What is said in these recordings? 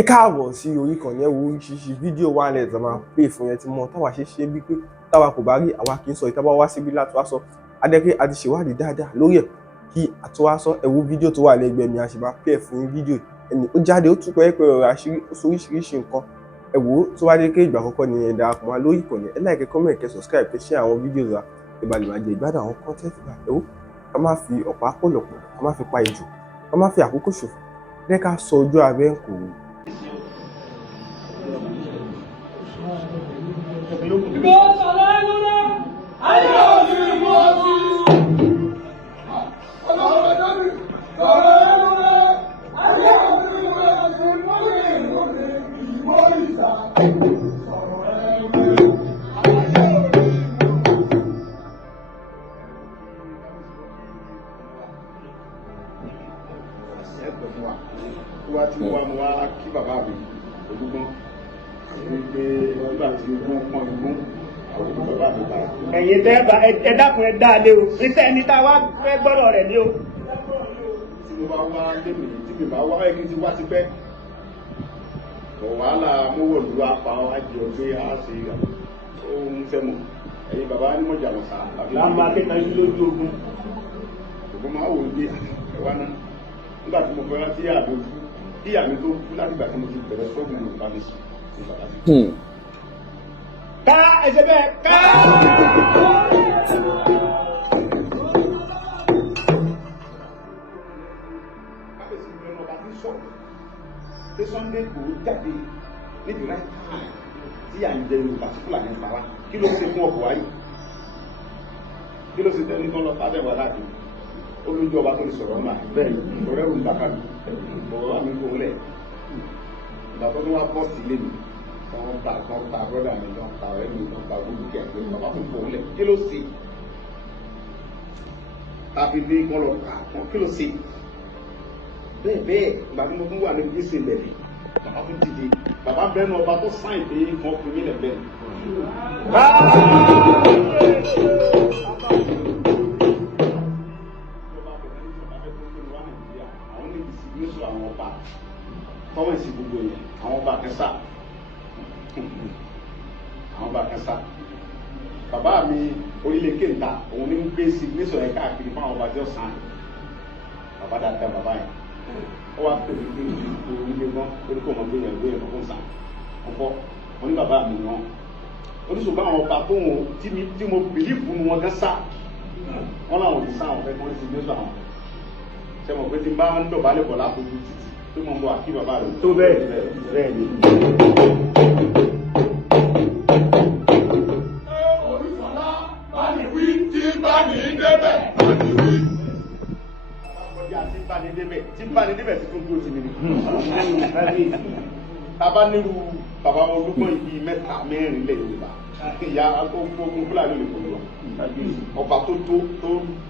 ẹ káàbọ̀ sí orí ìkànnì ẹ̀wò oríṣiríṣi fídíò wà lẹ́ẹ̀ tó máa pè fún yẹn tí mo táwa ṣe bí pé táwa kò bá rí àwa kì í sọ ìtàbá wá síbí láti wá sọ adẹ́pẹ́ a ti ṣèwádìí dáadáa lórí ẹ̀ kí àti wá sọ ẹ̀wò fídíò tó wà lẹ́gbẹ̀ẹ́ mi a sì máa pè fún fídíò ẹni ó jáde ó tún pẹ́ ọ̀rọ̀ àṣírí ó sọ oríṣiríṣi nǹkan ẹ̀wò tó wá dé pé ìgbà àkọ́kọ́ ni ẹ darapọ̀ mọ́ lórí ìkànnì ẹ like comment kẹ́ subscribe kẹ́ share àwọn fídíò wa ìbàlẹ̀ máa jẹ ìgbádùn àwọn content wa ẹ̀wò ká má fi ọ̀pá pọ̀lọ̀pọ̀ ká má fi pa ìjù ká má fi àkókò ṣòfò ẹ ká sọ ojú abẹ́ ń kò wò. Wá tí mo wá kí bàbá mi olúgbọ́n wípé nígbà tí wọ́n pọ́n igbó àwọn bàbá mi bá. ẹ̀yin ẹ dákun ẹ dáa lé o níta ẹni tá a wá fẹ́ gbọ́dọ̀ rẹ̀ ní o. Tí mo bá wá lémi tí mi bá wá ẹni tí wá ti pẹ́ wàhálà mówòlú apá àjọ pé a ṣe ohun fẹ́mọ̀ ẹ̀yin bàbá ní mọ̀jà lọ́sà. láàmú akẹ́kọ̀ọ́ yìí lójú ogun. ògùn máa wò ó gbé ẹ̀wá náà nígbà tí mo fẹ́ rántí àdó kí àmì tó kú láti gbà tí mo ti bẹ̀rẹ̀ sọ́ọ̀bù ní ìbámu sí bàbá mi. ká ẹsẹ̀ bẹ́ẹ̀ ká. kábíyèsí ni ọmọ ọba ti sọ̀rọ̀ pé Sunday kò jáde ní the right time tí à ń jẹ Yorùbá sí Fúlàní ìpara kí ló ṣe fún ọkọ̀ wáyé kí ló ṣe tẹ́lẹ̀ tán lọ sábẹ́ wà láàdì olójú ọba tó lè sọ̀rọ̀ ńlá bẹ́ẹ̀ ọ̀rẹ́ òun bàkà mi ọ̀rọ̀ àmì kò lẹ̀ ìgbà tó ní wá bọ́ sí ilé mi wọ́n ta brọ́dà mi wọ́n ta ọ̀rẹ́ mi wọ́n ta gbogbo kí ẹ̀gbẹ́ bàbá tó kò lẹ̀ kí ló ṣe tàbí bí wọ́n lọ kà wọ́n kí ló ṣe bẹ́ẹ̀ ìgbà tí mo tún wà ní gbèsè lẹ̀lẹ̀ bàbá tó dìde bàbá bẹ́ẹ̀nu ọba tó sáìn pé wọ́n fi mí lẹ̀ bẹ́ẹ̀. àwọn ọba tọ́wọ́ ìsìn gbogbo yẹn àwọn ọba kẹsà àwọn ọba kẹsà bàbá mi orílẹ̀ kéńtà òun ní ń gbé sí nísọ̀ yẹn káàkiri fún àwọn ọba tí ó sàn bàbá dáadáa bàbá yẹn ó wá pè mí pé orílẹ̀ gan orí kò mọ̀ gbé yẹn gbé yẹn fún sàn ọ̀pọ̀ wọn ní bàbá mi náà oníṣòwò àwọn ọba tó wọn tí mo bìlífù wọn gan sá wọn làwọn ò ní sá àwọn fẹ́ kí wọ́n ti nísọ̀ àwọn ṣe mọ̀ pé tí n bá ń dọ̀bálẹ̀ bọ̀ láfojú títì tó mọ̀ ń bọ̀ àkí bàbá rẹ̀ tó bẹ́ẹ̀ ni. Olùsọ̀lá bá ní wí tí bá ní débẹ̀. Àbákọjá tí bá ní débẹ̀ tí bá ní débẹ̀ tí tó dúró sí mi ni. Tábà nírú bàbá Olúgbọ́n yìí mẹ́ta mẹ́rin lẹ̀ Yorùbá. Ìyá ogun Fúlàní lè fọwọ́. Ọba tó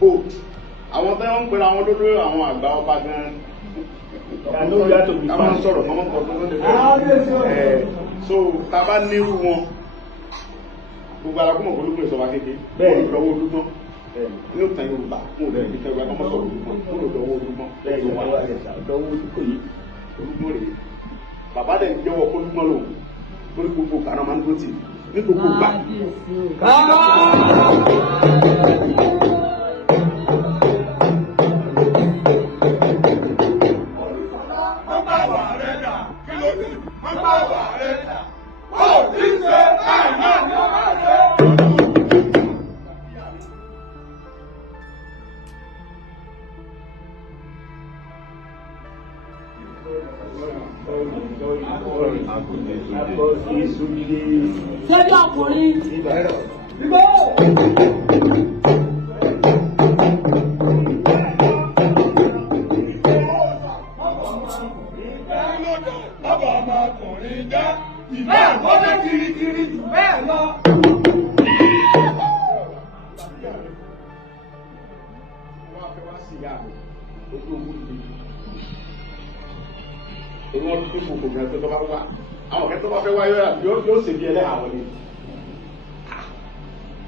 bóòtù. Àwọn tó ń pera àwọn olódó àwọn àgbà ọba gan-an. Káwọn sọ̀rọ̀ kọ́mọ́ kọ́ tó lóde bẹ́ẹ̀. So tábà nírú wọn gbogbo ara kọ́mọ̀ ológun ìsọ̀wá kéke bẹ́ẹ̀ lọ́wọ́ olúgbọ́n ní òtàn Yorùbá fún òde ìbí kẹwàá kọ́mọ́ sọ̀rọ̀ olúgbọ́n fún òdòwọ́ olúgbọ́n bẹ́ẹ̀ ló wà lọ́wọ́ olúgbọ́n rèé bàbá dẹ̀ ń jẹ́wọ́ olúgbọ́n lòun lórí gbogbo kàrán máa ń dúró tì ní gbogbo gbà. Sẹ́dí ọkùnrin. Bíbó. Bàbá ọmọkùnrin jẹ́ ìbá àgbọ́dé kirikiri jù bẹ́ẹ̀ lọ. Wọ́n á fẹ́ wá sí ìyá mi lójú owó ìlú. Èmi wọn fi fòkò gan tó bá wá. Àwọn kẹ́tọ́ bá fẹ́ wáyé yóò ṣe bí ẹlẹ́hà wọlé.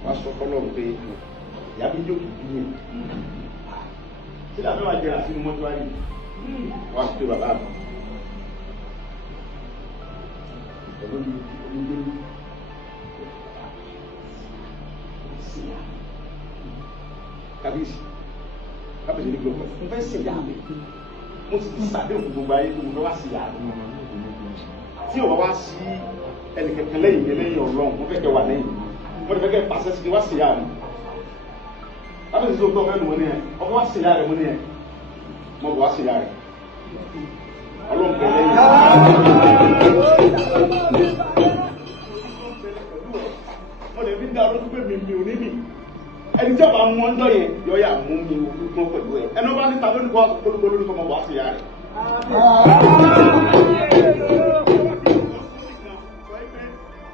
Wọ́n á sọ fọ́lọ́ pé ìyá mi yóò dúdú mi. Tí làbẹ́ wà jẹ́ra sínú mọ́túwárì wọ́n á ti pé bàbá mi. pẹ̀lú omi kábíyèsí ní gbogbo mo fẹ́ ṣe ìyá mi mo sì ti ṣàdéhùn gbogbo ayé tó mo fẹ́ wá sí ìyá mi tí o bá wá sí ẹnìkẹ̀kẹ́ lẹ́yìn ọlọ́run mo fẹ́ kẹ́ wà lẹ́yìn mo fẹ́ kẹ́ pàṣẹ sí wá sí ìyá mi kábíyèsí tó tọ́ mẹ́nu mo ní ẹ ọkọ wá sí ìyá rẹ mo ní ẹ mo bọ̀ wá sí ìyá rẹ ọlọ́run pẹ̀lú ẹ̀yìn mo lè fi dá ọdún pé mi ò ní mi ẹni tí a bá mú ọjọ́ yẹn yọ yà mú mi olùkọ́ pẹ̀lú ẹ ẹni wọ́n bá ní ta lónìí kọ́ olùkọ́ lónìí kọ́ mọ̀ wá sí ìyá rẹ̀.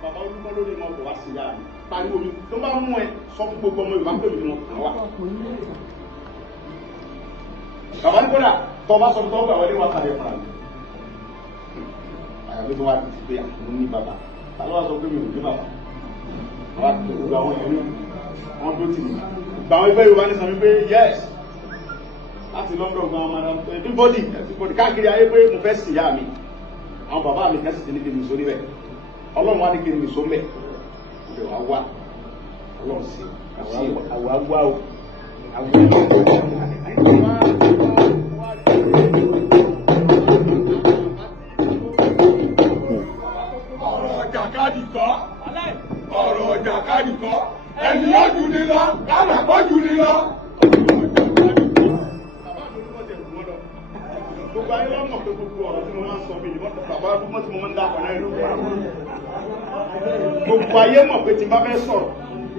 Bàbá olùkọ́ lónìí mọ̀ wá sí ìyá rẹ̀ pariwo mi tó bá mú ẹ sọ fún gbogbo ọmọ Yorùbá pé mi ni wọn kàn wá. Bàbá ní kódà tó bá sọ fún tọ́gbà wọlé wá kàdé fúnra mi. Àyàfi tó wá ti pé àwọn ní bàbá ta ló wá sọ pé mi ò ní bàbá. Bàbá tó gbogbo àwọn ẹ̀mí wọn tó tì mí gbàwọn ẹgbẹ́ Yorùbá ní sọ wípé yes láti London gan madam everybody káàkiri ayé pé mo fẹ́ sí ìyá mi àwọn bàbá mi kẹ́sì ti ní kí n sọ níbẹ̀ Ọlọ́run wá ní kí n sọ mẹ́ ọ̀dẹ̀ wá wá Ọlọ́run sí àwa wá o ọ̀rọ̀ jàkadì kọ́ ọ̀rọ̀ jàkadì kọ́ ẹni yóò jù ní lọ káàmà kọ́ jù ní lọ. gbogbo ayé lọ́mọ pé gbogbo ọ̀rọ̀ tí mo máa ń sọ bí ìbọn bàbá ọdún tí mo máa ń dákọ̀ náà ló wà. gbogbo ayé mọ̀ pé tí n bá fẹ́ sọ̀rọ̀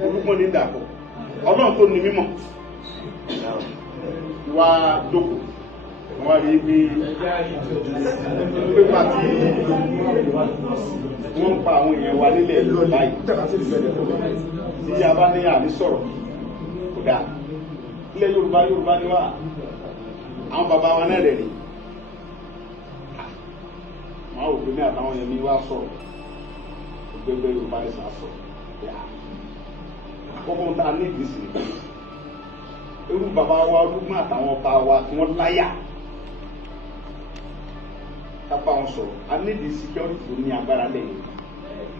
olúkọ́ ní dàpọ̀ Ọlọ́run tó ní mímọ̀ wá jókòó wá rí pé pépà tí wọ́n ń pa àwọn èèyàn wa nílẹ̀ lọ báyìí tí a bá ní àní sọ̀rọ̀ kò dáa ilẹ̀ Yorùbá ni wá àwọn bàbá wa náà rẹ̀ rí máa wò pé ní àtàwọn yẹn ní wá sọ̀rọ̀ gbẹgbẹ Yorùbá ní sàn sọ̀rọ̀ àkọ́kọ́ tá a ní ìdísì irú bàbá wa olúgbọ́n àtàwọn ọba wa tí wọ́n láyà kápá wọn sọ̀rọ̀ a ní ìdí security tó ní agbára lẹ́yìn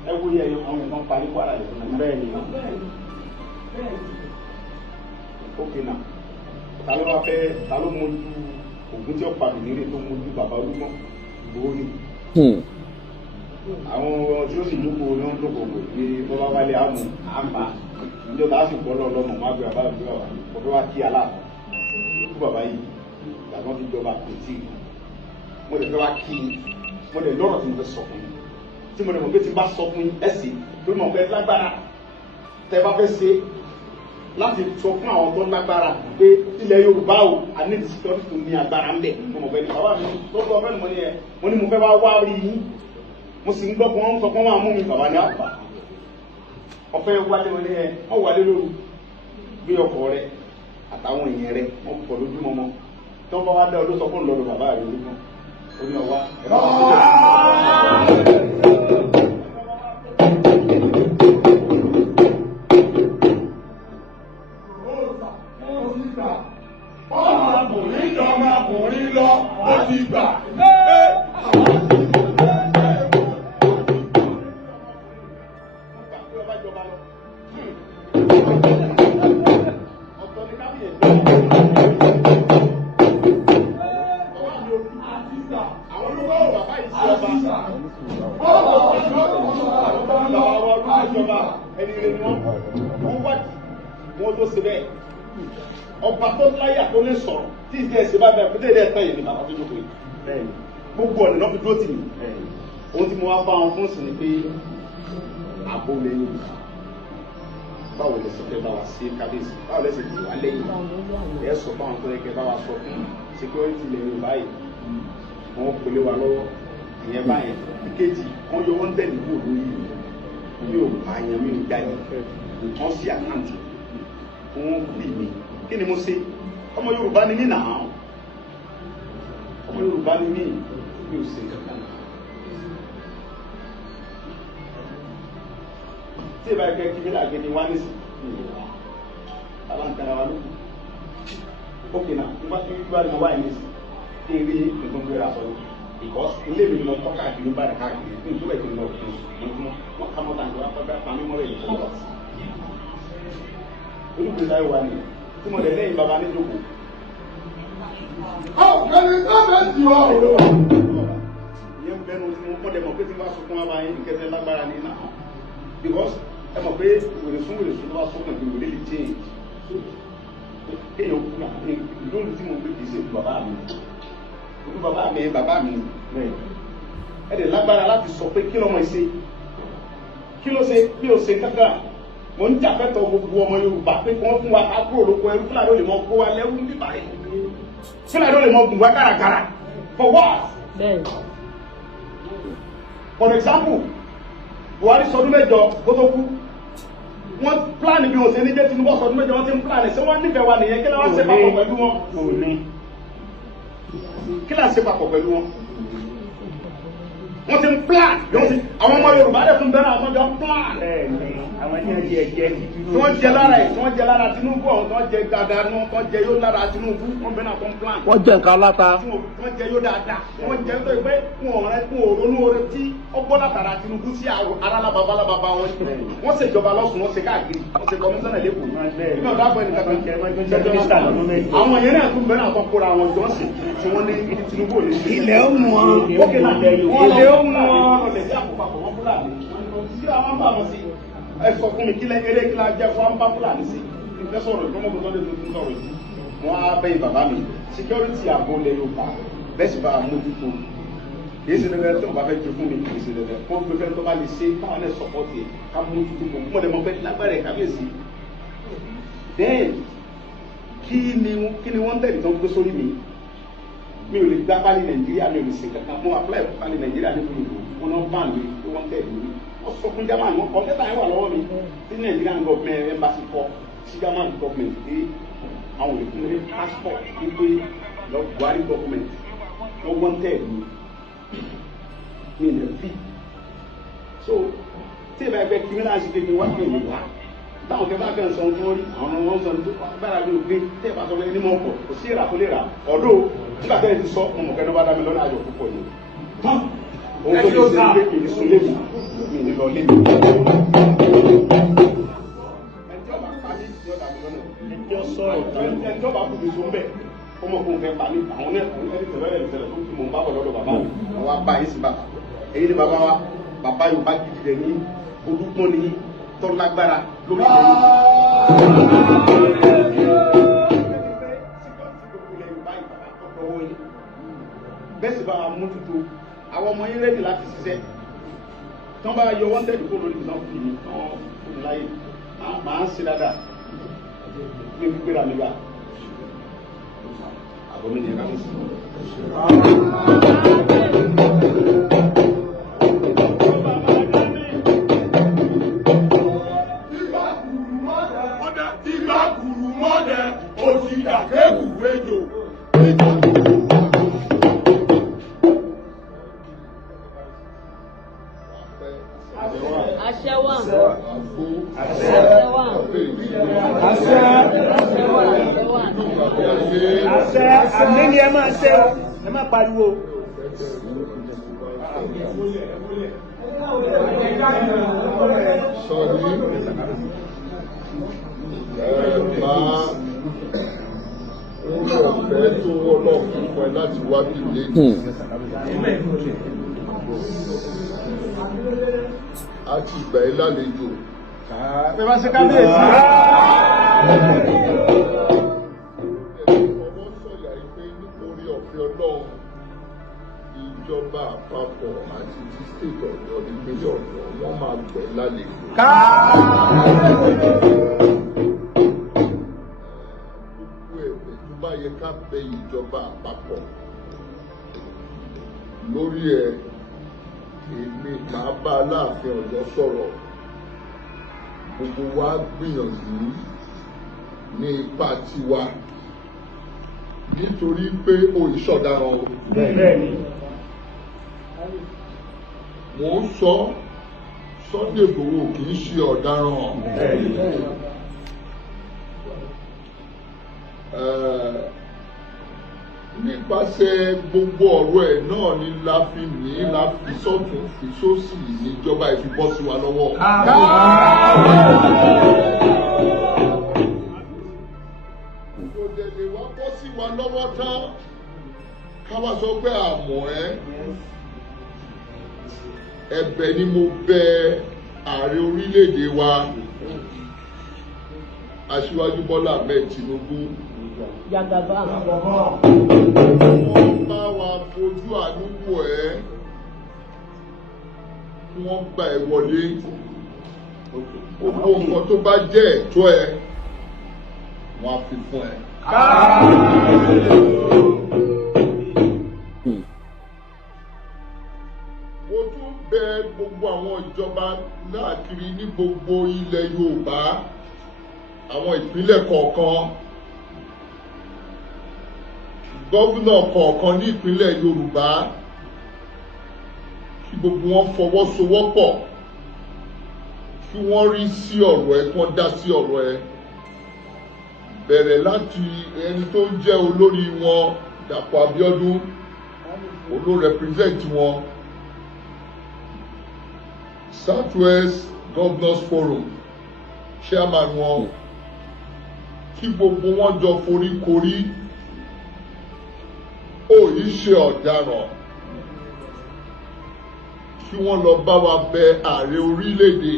ẹ wo yẹ àwọn ìbọn parí kwara yẹn fún mi. bẹ́ẹ̀ ni ok na ta ló wá fẹ́ ta ló mójú ògùn tí ó pa bìnírè tó mójú bàbá olúgbọ́n gbòó ni. àwọn tí ó sì lóko ní wọn lóko kò ní bọ́bá wálé àmú àmà níjọba á sì bọ́ lọ́lọ́mọ má gbé bàbá àgbé bàbá ọ̀fẹ́ wá kí aláàbò kú bàbá yìí gbàgbọ́n ti jọba kò tí mo lè fẹ́ wá kí mo lè lọ́rọ̀ tí mo fẹ́ sọ fún yín tí mo lè mọ̀ pé tí n bá sọ fún yín ẹ̀sìn lórí mọ̀ pé lágbára tẹ́ bá fẹ́ ṣe láti sọ fún àwọn tó lágbára pé ilẹ̀ Yorùbá o a ní security tó ní agbára ń bẹ̀ mo mọ̀ pé ní bàbá mi lọ́dọ̀ ọ̀fẹ́ mi mo ní mo fẹ́ wá wá rí yín mo sì ń gbọ́ pé wọ́n ń sọ pé wọ́n máa mú mi bàbá ní àpá ọ̀fẹ́ wálé wọlé ẹ wọ́n wálé lóru gbé ọkọ̀ rẹ àtàwọn èèyàn rẹ wọ́n pọ̀ lójúmọ́ mọ́ tí wọ́n bá wá dá ọ ló sọ fún lọ́dọ̀ bàbá rẹ lójúmọ́ ó ní ọwá ẹ bá wà sílẹ̀. ọmọkùnrin lọ ọmọkùnrin lọ ó ti gbà. wọ́n tó ṣe bẹ́ẹ̀ ọba tó láyà tó lè sọ̀rọ̀ tí ìdí ẹ̀sìn bá bẹ̀rẹ̀ pété ilé ẹ̀tọ́ yìí ni bàbá tó jókòó yìí gbogbo ọ̀nà náà fi dúró tì mí ohun tí mo wá bá wọn fún sí ni pé àbò lẹ́yìn báwo lè sọ pé bá wa sí kábíyèsí báwo lè ṣe tì wá lẹ́yìn ẹ̀ sọ fáwọn tó yẹ kẹ́ bá wa sọ fún security lẹ́yìn báyìí wọ́n pèlè wa lọ́wọ́ ìyẹn báyẹn ìkejì wọ́n yọ wọ́n tẹ̀lé kó lórí mi ò bá yẹn mi ò jáde nǹkan sí àkáǹtì fún bí mi kí ni mo ṣe ọmọ Yorùbá ni mí nà án ọmọ Yorùbá ni mí mi ò ṣe kankan tí ìbá ẹgbẹ́ kí mi là gẹ́gẹ́ wá nísìn aláǹkara wa ló kù ókè náà nígbà tí wíwá ni mo wáyé nísìn kí n rí nǹkan gbéra sọ yìí because ilé mi ni mo kọ́ káàkiri báyìí káàkiri ní ìtura ìpínlẹ̀ náà wọ́n ká mọ́ta ìjọba pẹ́ bá mi mọ́rẹ̀ ìfọ́ olùkọ́ láyé wa ni tí mo lè lẹ́yìn bàbá níjókòó. Ọ̀gbẹ́ni sábẹ́ ti wá òru. Ìyẹn bẹnu tí mo kọ́ dẹ̀ mọ̀ pé tí wọ́n sọkún wá báyìí ìkẹtẹ lágbára ní náà because ẹ mọ̀ pé wèrè sún tó bá sọkún ìpínlẹ̀ òde lè change kéèyàn kú náà lónìí tí mo gbé kì í ṣe bàbá mi olú bàbá mi ẹ dẹ̀ lágbára láti sọ pé kí lọ́mọ ṣe kí ló ṣe bí o ṣe kankan mo ń jà fẹ́tọ̀ gbogbo ọmọ Yorùbá pé kí wọ́n fún wa ká kúrò lóko ẹrú Fúlàní ò lè mọ kó wa lẹ́rú níbà yìí Fúlàní ò lè mọ gùn wá kàràkàrà for what? For example Buhari sọdún mẹ́jọ kó tó kú wọ́n plan bí wọ́n ṣe ní jẹ́ Tinubu sọdún mẹ́jọ wọ́n ti ń plan ṣé wọ́n nífẹ̀ẹ́ wa nìyẹn kí láwọn ṣe papọ̀ pẹ̀lú wọn kí láwọn ṣe papọ̀ pẹ̀lú wọn wọ́n ti ń plan àwọn ọmọ Yorùbá dẹ̀ tún bẹ̀rẹ̀ àwọn ọjọ́ plan àwọn tí wọ́n jẹ ẹ̀jẹ̀ tí wọ́n jẹ lára ẹ̀ tí wọ́n jẹ lára Tinubu ọ̀hún tí wọ́n jẹ dáadáa ní wọ́n jẹ yóò lára Tinubu wọ́n bẹ̀rẹ̀ àwọn plan wọ́n jẹ nǹkan aláta. wọ́n jẹ yóò dáadáa wọ́n jẹ tó pé wọn ò ronú oore tí ọgbọ́n látara Tinubu sí arálábàbá wọn wọ́n ṣe ìjọba lọ́sùn wọ́n ṣe káàkiri wọ́n ṣe kọmíṣánná lẹ́kọ̀ọ́ ìgbà tó àgbẹ̀ nìkan àwọn yẹn náà tún bẹ̀rẹ̀ àwọn kóra àwọn jọ́sìn tí wọ́n ní Tinubu ò lè ṣe. ilẹ̀ ó mú wọn ilẹ̀ ó mú wọn ẹ sọ fún mi kílẹ̀ eré kílẹ̀ ajẹ́ fún àǹbá Fúlàní sí ìfẹ́ sọ̀rọ̀ ìfọ́mọ́gbọ́n tó lè tó tún sọ̀rọ̀ yìí wọ́n á bẹ́yìn bàbá mi security ààbò ilẹ̀ Yorùbá bẹ́ẹ̀ sì bá a mójútó kì í ṣe dandan tó bá fẹ́ jẹ fún mi kì í ṣe dandan kó gbé fẹ́ tó bá lè ṣe káwọn ẹ̀ sọ̀pọ̀tì ká mójútó mọ̀ mọ́ dẹ̀ mọ́ fẹ́ lágbára ẹ̀ kábíyèsí then kí ni wọ́n tẹ̀lé tó ń gbé sórí mi ò lè gbá pálí Nàìjíríà mi ò lè ṣe kankan mo apply pálí Nàìjíríà nítorí wọn náà bá mi pé wọ́n tẹ̀lé mi wọ́n sọ fún German wọn kọ́ lẹ́tà yẹn wà lọ́wọ́ mi tí Nigerian government embassy kọ́ sí German government pé àwọn olè fún mi ní passport wípé lọ Buhari document wọ́n wọ́n tẹ̀lé mi ní fi so tí ìbá ẹgbẹ́ criminal ṣe kékeré wá pé mi wá táwọn kẹfà kan sọ fún orí àwọn ọmọ wọn sọ ní bára mi ò gbé tí ìbá sọ pé ẹni mọ̀ pọ̀ kò sí ìrà tó lè rà ọ̀dọ́ nígbà tẹ́lẹ̀ ti sọ ọmọ kẹ́ni bá dá mi lọ́nà ayọ̀ púpọ̀ yìí òun tó lè ṣe pé mi ní sùn lébi mi ní lọ lébi. ẹjọ́ bá pa mí ní ọ̀dà mi lọ́nà ẹjọ́ sọ̀rọ̀ ẹjọ́ bá kú mi sọ ń bẹ̀ ọmọ kò fẹ́ pa mí àwọn náà kò ní ẹni tẹ̀lé ẹni tẹ̀lé tó fi mọ̀ ń bá bọ̀ lọ́dọ̀ bàbá mi àwọn abá yìí sí bàbá èyí ni bàbá wa bàbá Yorùbá gidi rẹ̀ ní olùkọ́ ní tó lágbára lórí bẹ́ẹ̀ sì bá wa mójútó àwọn ọmọ yín rẹ́dì láti ṣiṣẹ́ tán bá yọ wọ́n tẹ̀lé kúrò lórí ìsan fún mi tán fún mi láyé máa ń ṣe dáadáa ní gbígbéra nígbà àbọ̀ mi ní ẹ̀ka mi sí. Ìgbà kùrù mọ́dẹ òsì dàkẹ́kù wéjò. Àṣẹ wà. àṣẹ àmì ni ẹ máa ṣe ẹ má pariwo. Máa ń lọ fẹ́ tó ọlọ́ọ̀kùn fún ẹ láti wá bí lẹ́yìn. A ti gbà ẹ́ lálejò. Ẹ bá ṣe kábíyèsí. Ọwọ́ sọ̀yà pé nítorí ọ̀fẹ́ Ọlọ́run ìjọba àpapọ̀ àti ti state Ọ̀yọ́ nípínlẹ̀ Ọ̀yọ́ wọ́n máa gbà ẹ́ lálejò. Bá yẹ ká bẹ ìjọba àpapọ̀ lórí ẹ̀ èmi máa bá Aláàfin Ọ̀yọ́ sọ̀rọ̀ gbogbo wa gbìyànjú ní ipa tiwa nítorí pé o ìṣọ̀daràn o. Mo ń sọ Sunday Igboho kì í ṣe ọ̀daràn. nípasẹ̀ gbogbo ọ̀rọ̀ ẹ̀ náà ni la fi sọ́tún fi sósì níjọba ìfibọ́ sí wa lọ́wọ́. kò dẹ̀ lè wá bọ́ sí wa lọ́wọ́ tán ká wá sọ pé àmọ́ ẹ̀bẹ̀ ni mo bẹ̀ ààrẹ orílẹ̀-èdè wa Aṣíwájú Bọ́lá Ahmed Tinubu. Wọ́n bá wa fojú àánú wò ẹ́, wọ́n gba ẹ̀ wọlé. Gbogbo nǹkan tó bá jẹ́ ẹ̀tọ́ ẹ, wọ́n á fi fún ẹ. Mo tún bẹ̀ gbogbo àwọn ìjọba káàkiri ní gbogbo ilẹ̀ Yorùbá, àwọn ìpínlẹ̀ kọ̀ọ̀kan, gómìnà kọ̀ọ̀kan ní ìpínlẹ̀ Yorùbá, kí gbogbo wọn fọwọ́sowọ́pọ̀ kí wọ́n rí sí ọ̀rọ̀ ẹ, kí wọ́n dá sí ọ̀rọ̀ ẹ. Bẹ̀rẹ̀ láti ẹni tó ń jẹ́ olórí wọn Dàpọ̀ Abíọ́dún, olórepresent wọn, Southwest Governors Forum chairman wọn, kí gbogbo wọn jọ foríkorí. Ó yìí ṣe ọ̀daràn, kí wọ́n lọ bá wa bẹ̀ ààrẹ orílẹ̀-èdè,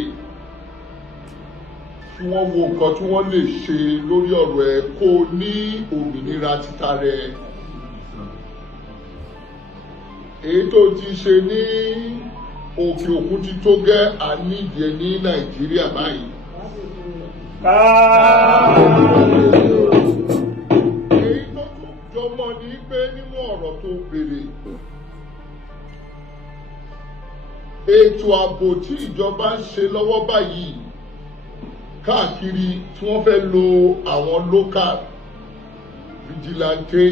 kí wọ́n wo nǹkan tí wọ́n lè ṣe lórí ọ̀rọ̀ ẹ̀ kó ní òmìnira títa rẹ̀. Èyí tó ti ṣe ní òkè òkun ti tó gẹ́ àníjẹ ní Nàìjíríà báyìí. Èyí tó tún jọmọ ní pé nínú ọ̀rọ̀ tó béèrè, ètò ààbò tí ìjọba ń ṣe lọ́wọ́ báyìí káàkiri tí wọ́n fẹ́ lo àwọn local vigilante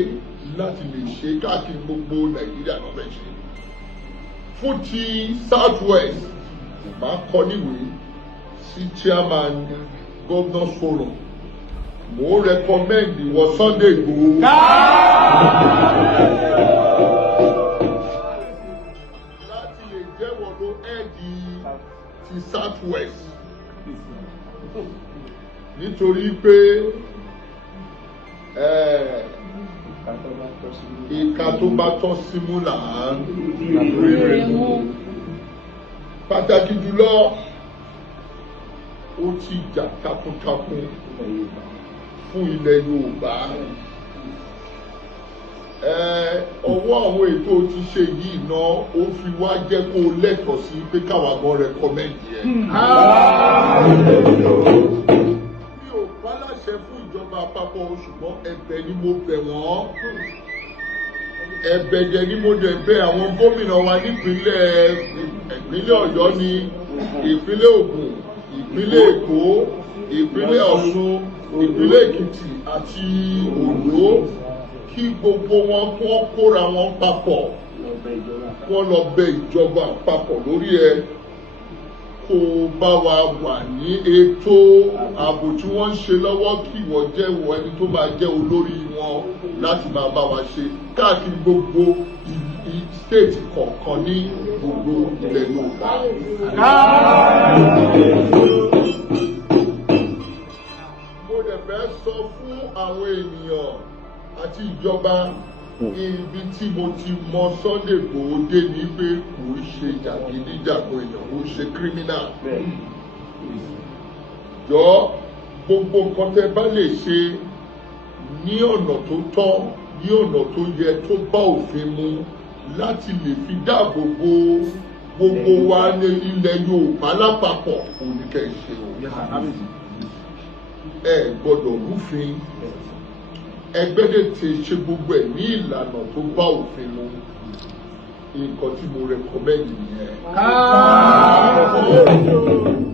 láti lè ṣe káàkiri gbogbo Nàìjíríà náà fẹ́ ṣe. Fún ti Southwest, máa kọ níwèé sí chairman Governors Forum. Mo recommend ìwọ Sunday Igboho. Láti lè jẹ́wọ́ ló ẹ́ẹ̀dì ti Southwest. Nítorí pé ìka tó bá tọ́ símú là ń rere mú. Pàtàkì jùlọ, ó ti jà takuntakun fún ilẹ̀ Yorùbá. Ọwọ́ àwọn ètò ti ṣe yìí náà ó fi wá jẹ́ kó lẹ́tọ̀ọ́ sí pé káwa gan rẹ̀kọ́mẹ́ǹdì ẹ̀. Mi ò bá láṣẹ fún ìjọba àpapọ̀, ṣùgbọ́n ẹ̀bẹ̀ ni mo bẹ̀ wọ́n. Ẹ̀bẹ̀ dẹ̀ ni mo dẹ̀ bẹ̀ àwọn gómìnà wa ìpínlẹ̀ Ọ̀yọ́ ni, ìpínlẹ̀ Ògùn, ìpínlẹ̀ Èkó, ìpínlẹ̀ Ọ̀ṣun, ìpínlẹ̀ Èkìtì àti Oǹdó, kí gbogbo wọn kó kóra wọn papọ̀, wọ́n lọ bẹ̀ ìjọba àpapọ̀ lórí ẹ̀ kó bá wa wà ní ètò ààbò tí wọ́n ń ṣe lọ́wọ́, kí wọ́n jẹ́ ẹni tó máa jẹ́ olórí wọn láti máa bá wa ṣe káàkiri gbogbo stéètì kọ̀ọ̀kan ní gbogbo ilẹ̀ Yorùbá. Mo dẹ̀ fẹ́ sọ fún àwọn ènìyàn àti ìjọba ibi tí mo ti mọ Sunday Igboho dé ní pé kò ń ṣe jàgídíjàgan èèyàn, kò ń ṣe criminal. Jọ gbogbo nǹkan tẹ́ bá lè ṣe ní ọ̀nà tó tọ́, ní ọ̀nà tó yẹ, tó bá òfin mu, láti lè fi dáàbò bo gbogbo wa ní ilẹ̀ Yorùbá lápapọ̀, oníkẹ́ ṣe o. Ẹ gbọ́dọ̀ rúfin, ẹgbẹ́dẹ̀ tí ṣe gbogbo ẹ̀ ní ìlànà tó bá òfin mu. Nǹkan tí mo rẹ̀kọ́mẹ́ndì nìyẹn.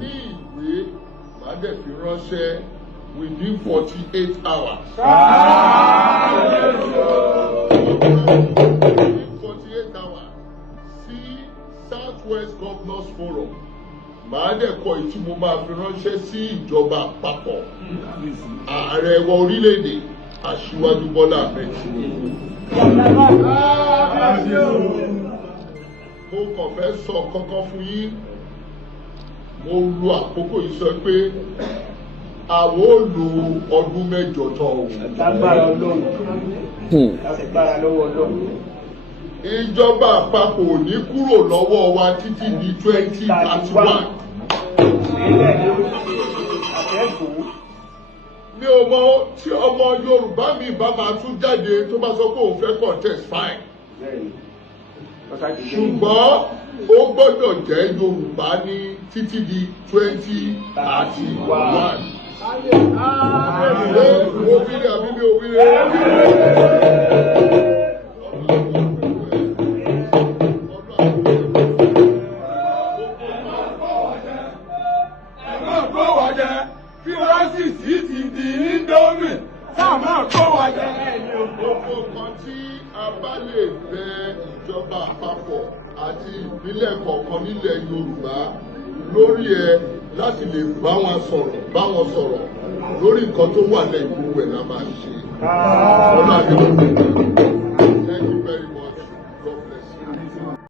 Ní ìwé màá dẹ̀ fi ránṣẹ́ within 48 hours. Within 48 hours sí Southwest Governors Forum. Màá dẹ̀ kọ ìtí mo máa fi ránṣẹ́ sí ìjọba àpapọ̀, ààrẹ wa orílẹ̀-èdè Aṣíwájú Bọ́lá Ahmed Tinubu. Mo kàn fẹ́ sọ kankan fún yín. Mo lo àkókò yìí sọ pé àwọn ò lo ọdún mẹ́jọ tán o. Lágbára Ọlọ́run. Lágbára lọ́wọ́ Ọlọ́run. Ìjọba àpapọ̀ ò ní kúrò lọ́wọ́ wa títí di 2031. Mi ò mọ tí ọmọ Yorùbá mi bá máa tún jáde tó bá sọ pé òun fẹ́ contest fine. Ṣùgbọ́n ó gbọ́dọ̀ jẹ́ Yorùbá ní títí di 2031. Òwúrẹ́ àbí mi òwúrẹ́. Gbogbo kan tí a bá lè bẹ ìjọba àpapọ̀ àti ìpínlẹ̀ kọ̀ọ̀kan nílẹ̀ Yorùbá lórí láti lè bá wọn sọ̀rọ̀ lórí nǹkan tó wà lẹ́yìn gbogbo ẹ̀ la máa ṣe.